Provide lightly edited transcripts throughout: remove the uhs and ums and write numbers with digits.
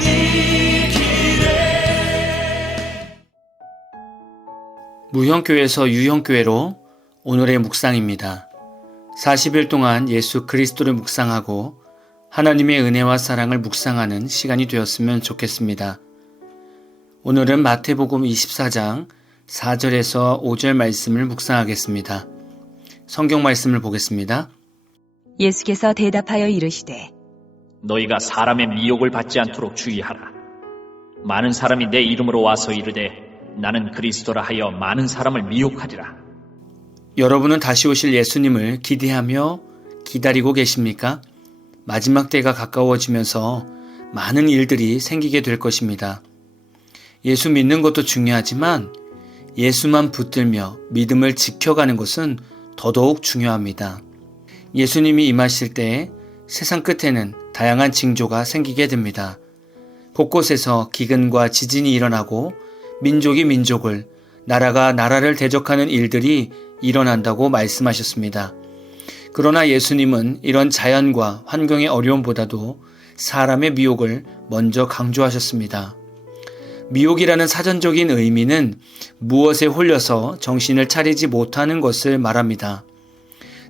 네 길에. 무형교회에서 유형교회로 오늘의 묵상입니다. 40일 동안 예수 그리스도를 묵상하고 하나님의 은혜와 사랑을 묵상하는 시간이 되었으면 좋겠습니다. 오늘은 마태복음 24장 4절에서 5절 말씀을 묵상하겠습니다. 성경 말씀을 보겠습니다. 예수께서 대답하여 이르시되 너희가 사람의 미혹을 받지 않도록 주의하라. 많은 사람이 내 이름으로 와서 이르되 나는 그리스도라 하여 많은 사람을 미혹하리라. 여러분은 다시 오실 예수님을 기대하며 기다리고 계십니까? 마지막 때가 가까워지면서 많은 일들이 생기게 될 것입니다. 예수 믿는 것도 중요하지만 예수만 붙들며 믿음을 지켜가는 것은 더더욱 중요합니다. 예수님이 임하실 때 세상 끝에는 다양한 징조가 생기게 됩니다. 곳곳에서 기근과 지진이 일어나고 민족이 민족을, 나라가 나라를 대적하는 일들이 일어난다고 말씀하셨습니다. 그러나 예수님은 이런 자연과 환경의 어려움보다도 사람의 미혹을 먼저 강조하셨습니다. 미혹이라는 사전적인 의미는 무엇에 홀려서 정신을 차리지 못하는 것을 말합니다.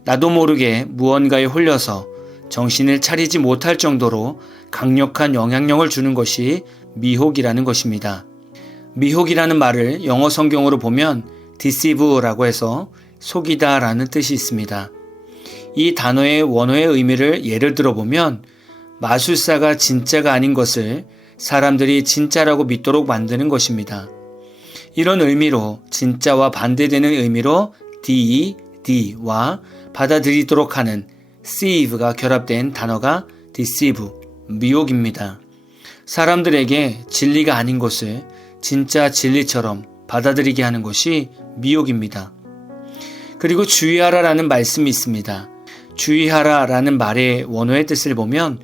나도 모르게 무언가에 홀려서 정신을 차리지 못할 정도로 강력한 영향력을 주는 것이 미혹이라는 것입니다. 미혹이라는 말을 영어 성경으로 보면 deceive라고 해서 속이다 라는 뜻이 있습니다. 이 단어의 원어의 의미를 예를 들어보면 마술사가 진짜가 아닌 것을 사람들이 진짜라고 믿도록 만드는 것입니다. 이런 의미로 진짜와 반대되는 의미로 DED와 받아들이도록 하는 deceive가 결합된 단어가 deceive, 미혹입니다. 사람들에게 진리가 아닌 것을 진짜 진리처럼 받아들이게 하는 것이 미혹입니다. 그리고 주의하라라는 말씀이 있습니다. 주의하라라는 말의 원어의 뜻을 보면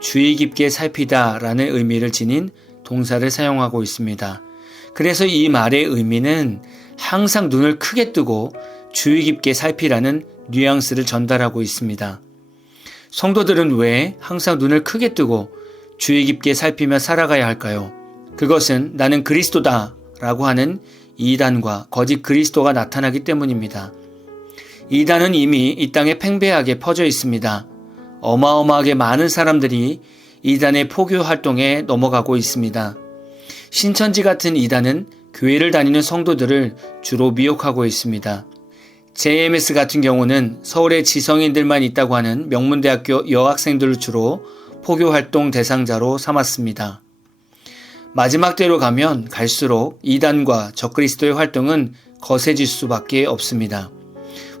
주의 깊게 살피다 라는 의미를 지닌 동사를 사용하고 있습니다. 그래서 이 말의 의미는 항상 눈을 크게 뜨고 주의 깊게 살피라는 뉘앙스를 전달하고 있습니다. 성도들은 왜 항상 눈을 크게 뜨고 주의 깊게 살피며 살아가야 할까요? 그것은 나는 그리스도다 라고 하는 이단과 거짓 그리스도가 나타나기 때문입니다. 이단은 이미 이 땅에 팽배하게 퍼져 있습니다. 어마어마하게 많은 사람들이 이단의 포교 활동에 넘어가고 있습니다. 신천지 같은 이단은 교회를 다니는 성도들을 주로 미혹하고 있습니다. JMS 같은 경우는 서울의 지성인들만 있다고 하는 명문대학교 여학생들을 주로 포교 활동 대상자로 삼았습니다. 마지막 때로 가면 갈수록 이단과 적그리스도의 활동은 거세질 수밖에 없습니다.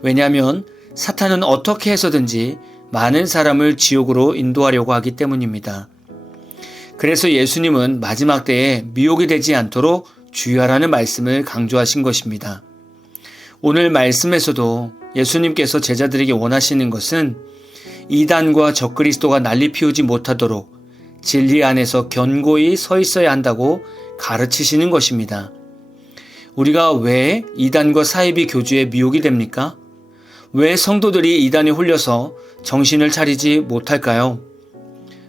왜냐하면 사탄은 어떻게 해서든지 많은 사람을 지옥으로 인도하려고 하기 때문입니다. 그래서 예수님은 마지막 때에 미혹이 되지 않도록 주의하라는 말씀을 강조하신 것입니다. 오늘 말씀에서도 예수님께서 제자들에게 원하시는 것은 이단과 적그리스도가 난리 피우지 못하도록 진리 안에서 견고히 서 있어야 한다고 가르치시는 것입니다. 우리가 왜 이단과 사이비 교주의 미혹이 됩니까? 왜 성도들이 이단에 홀려서 정신을 차리지 못할까요?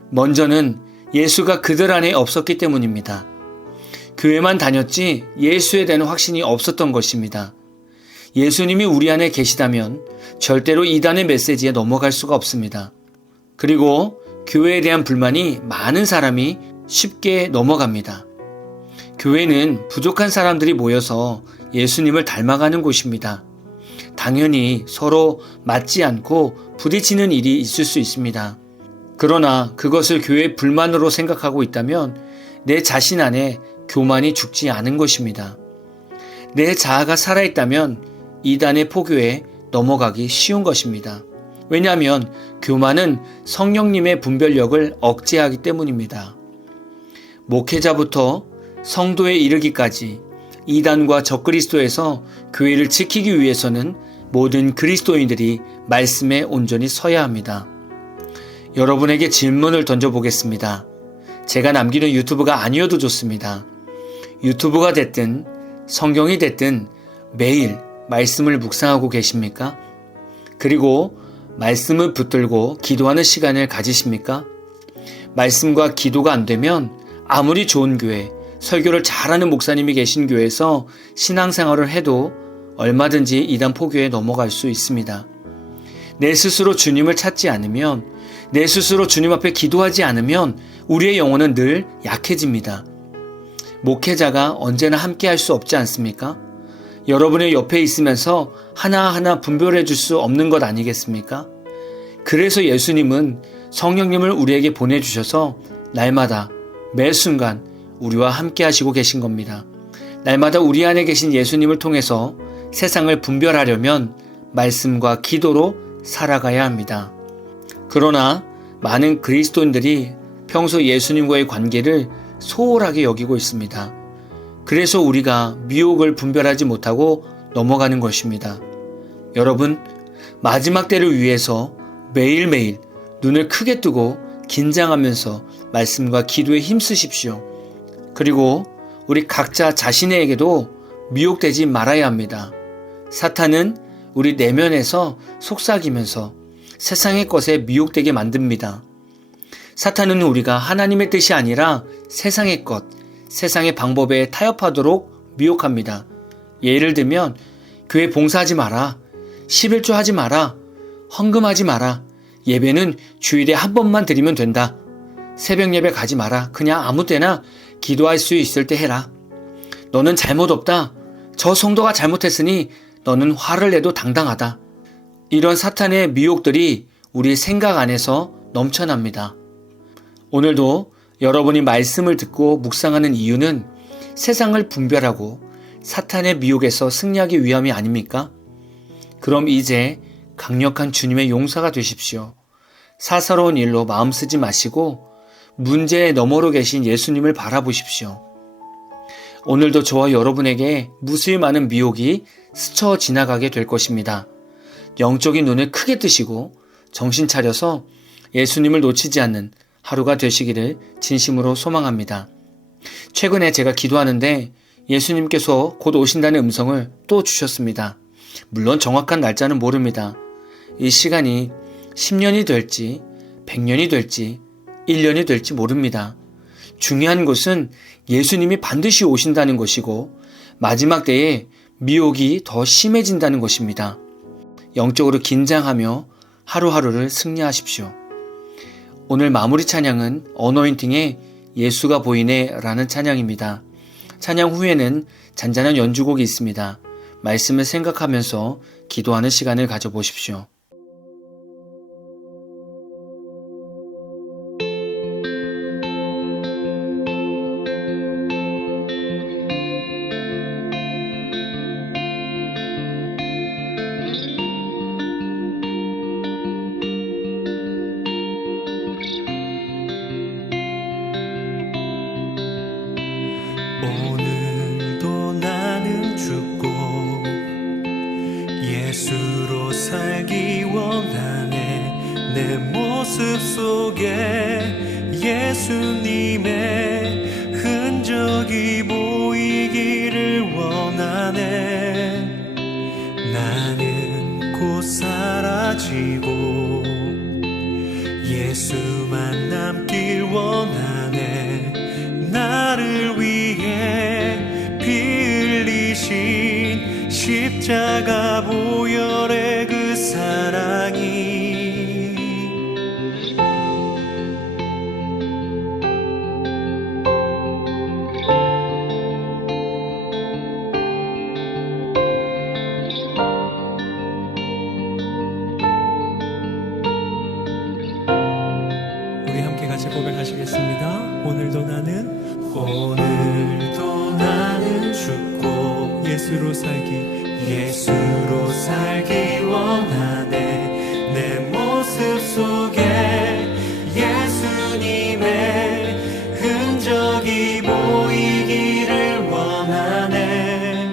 먼저는 예수가 그들 안에 없었기 때문입니다. 교회만 다녔지 예수에 대한 확신이 없었던 것입니다. 예수님이 우리 안에 계시다면 절대로 이단의 메시지에 넘어갈 수가 없습니다. 그리고 교회에 대한 불만이 많은 사람이 쉽게 넘어갑니다. 교회는 부족한 사람들이 모여서 예수님을 닮아가는 곳입니다. 당연히 서로 맞지 않고 부딪히는 일이 있을 수 있습니다. 그러나 그것을 교회의 불만으로 생각하고 있다면 내 자신 안에 교만이 죽지 않은 것입니다. 내 자아가 살아있다면 이단의 포교에 넘어가기 쉬운 것입니다. 왜냐하면 교만은 성령님의 분별력을 억제하기 때문입니다. 목회자부터 성도에 이르기까지 이단과 적그리스도에서 교회를 지키기 위해서는 모든 그리스도인들이 말씀에 온전히 서야 합니다. 여러분에게 질문을 던져보겠습니다. 제가 남기는 유튜브가 아니어도 좋습니다. 유튜브가 됐든 성경이 됐든 매일 말씀을 묵상하고 계십니까? 그리고 말씀을 붙들고 기도하는 시간을 가지십니까? 말씀과 기도가 안 되면 아무리 좋은 교회, 설교를 잘하는 목사님이 계신 교회에서 신앙생활을 해도 얼마든지 이단 포교에 넘어갈 수 있습니다. 내 스스로 주님을 찾지 않으면, 내 스스로 주님 앞에 기도하지 않으면 우리의 영혼은 늘 약해집니다. 목회자가 언제나 함께 할 수 없지 않습니까? 여러분의 옆에 있으면서 하나하나 분별해 줄 수 없는 것 아니겠습니까? 그래서 예수님은 성령님을 우리에게 보내주셔서 날마다 매 순간 우리와 함께 하시고 계신 겁니다. 날마다 우리 안에 계신 예수님을 통해서 세상을 분별하려면 말씀과 기도로 살아가야 합니다. 그러나 많은 그리스도인들이 평소 예수님과의 관계를 소홀하게 여기고 있습니다. 그래서 우리가 미혹을 분별하지 못하고 넘어가는 것입니다. 여러분, 마지막 때를 위해서 매일매일 눈을 크게 뜨고 긴장하면서 말씀과 기도에 힘쓰십시오. 그리고 우리 각자 자신에게도 미혹되지 말아야 합니다. 사탄은 우리 내면에서 속삭이면서 세상의 것에 미혹되게 만듭니다. 사탄은 우리가 하나님의 뜻이 아니라 세상의 것, 세상의 방법에 타협하도록 미혹합니다. 예를 들면 교회 봉사하지 마라, 11조 하지 마라, 헌금하지 마라, 예배는 주일에 한 번만 드리면 된다, 새벽 예배 가지 마라, 그냥 아무 때나 기도할 수 있을 때 해라, 너는 잘못 없다, 저 성도가 잘못했으니 너는 화를 내도 당당하다. 이런 사탄의 미혹들이 우리 생각 안에서 넘쳐납니다. 오늘도 여러분이 말씀을 듣고 묵상하는 이유는 세상을 분별하고 사탄의 미혹에서 승리하기 위함이 아닙니까? 그럼 이제 강력한 주님의 용사가 되십시오. 사사로운 일로 마음 쓰지 마시고 문제의 너머로 계신 예수님을 바라보십시오. 오늘도 저와 여러분에게 무수히 많은 미혹이 스쳐 지나가게 될 것입니다. 영적인 눈을 크게 뜨시고 정신 차려서 예수님을 놓치지 않는 하루가 되시기를 진심으로 소망합니다. 최근에 제가 기도하는데 예수님께서 곧 오신다는 음성을 또 주셨습니다. 물론 정확한 날짜는 모릅니다. 이 시간이 10년이 될지 100년이 될지 1년이 될지 모릅니다. 중요한 것은 예수님이 반드시 오신다는 것이고 마지막 때에 미혹이 더 심해진다는 것입니다. 영적으로 긴장하며 하루하루를 승리하십시오. 오늘 마무리 찬양은 어노인팅의 예수가 보이네 라는 찬양입니다. 찬양 후에는 잔잔한 연주곡이 있습니다. 말씀을 생각하면서 기도하는 시간을 가져보십시오. 오늘도 나는 죽고 예수로 살기 원하네. 내 모습 속에 예수님의 흔적이 보이기를 원하네. 나는 곧 사라지고 예수만 남길 원하네. 나를 위해 피 흘리신 십자가 보혈의 그 사랑이 우리 함께 같이 고백하시겠습니다. 오늘도 나는 죽고 예수로 살기 원하네. 내 모습 속에 예수님의 흔적이 보이기를 원하네.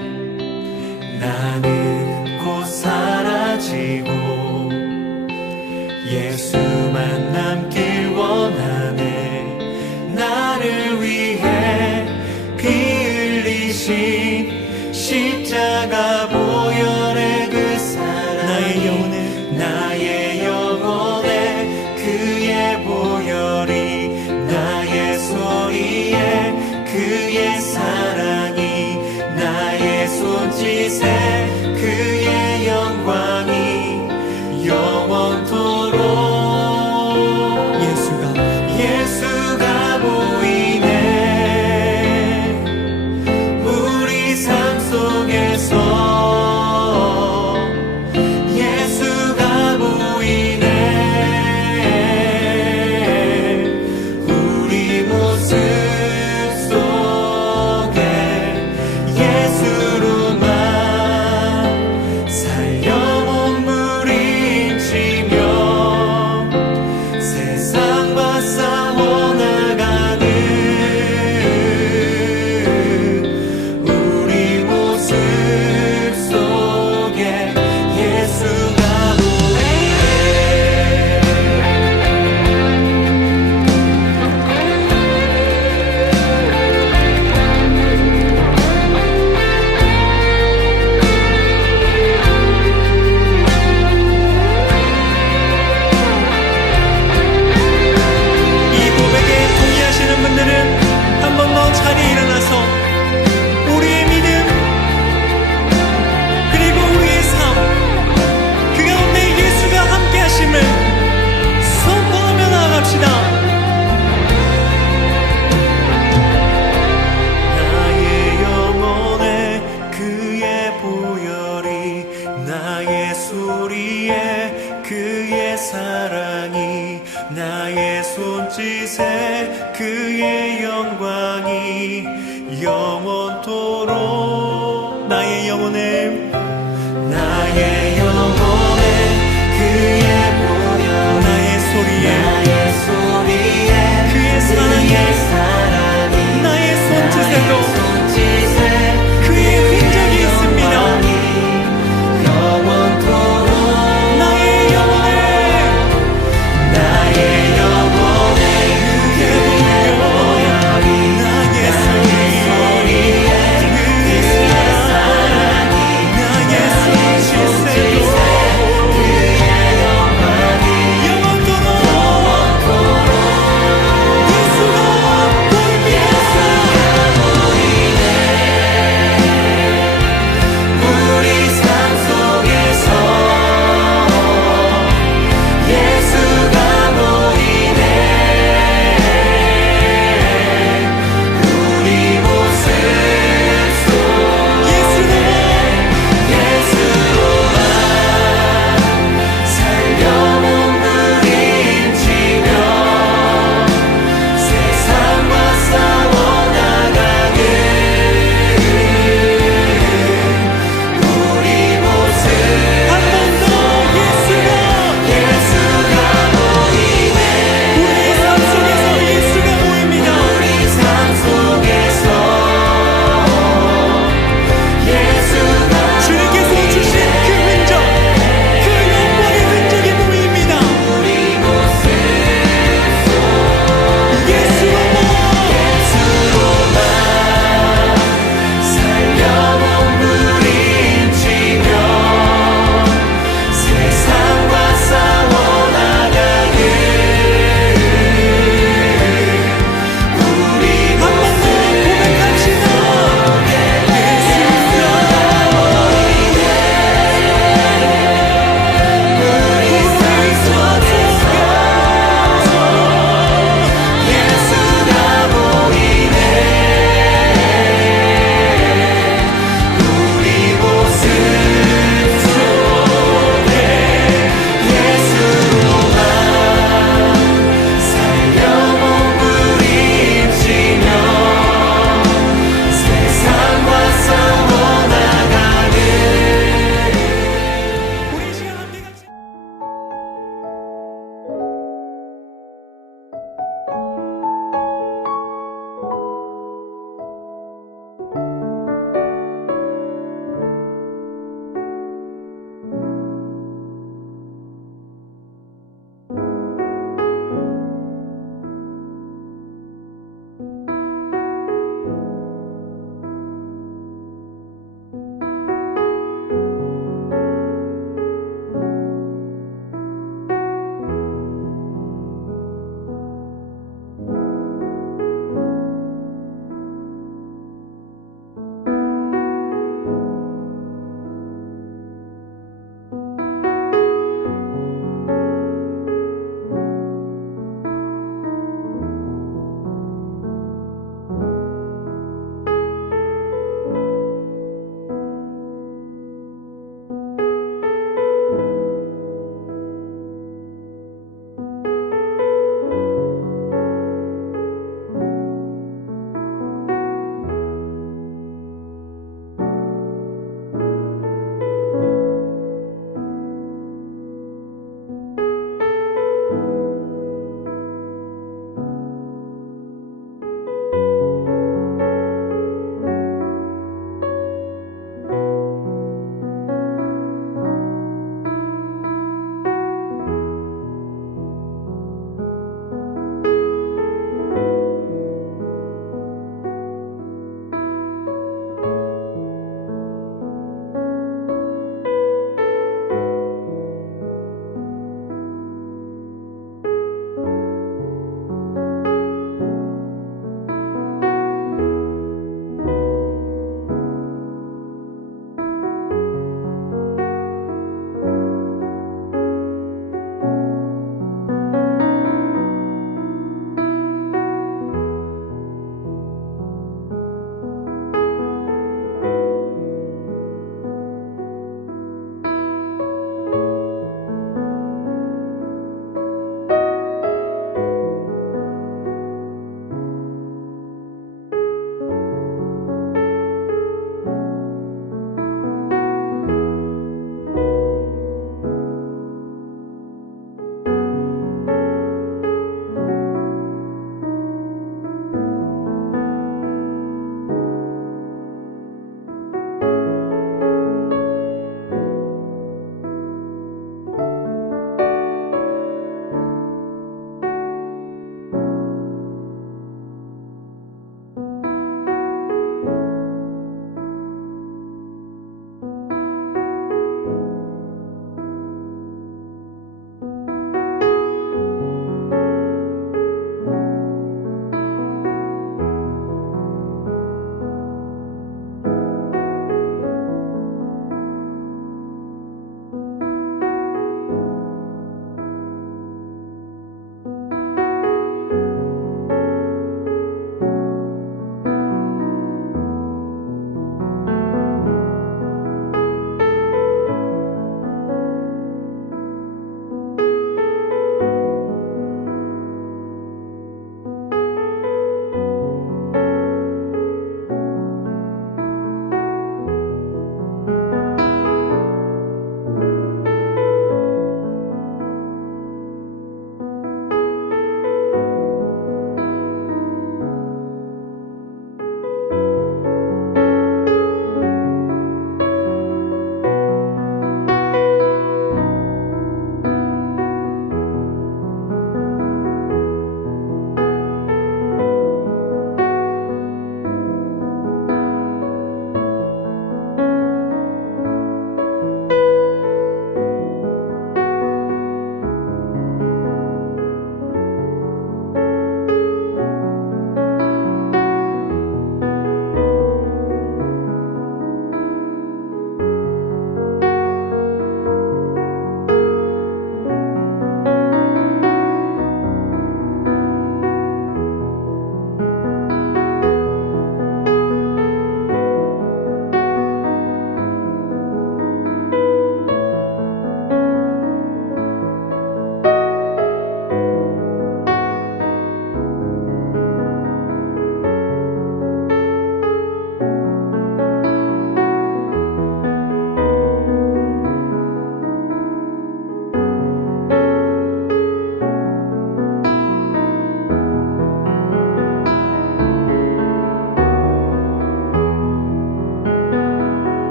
나는 곧 사라지고 예수만 남길 원하네. 나를 위해 피 흘리신 십자가 보혈의 그 사랑 나의 영혼에 그의 보혈이 거짓에 그의 영광이 영원토록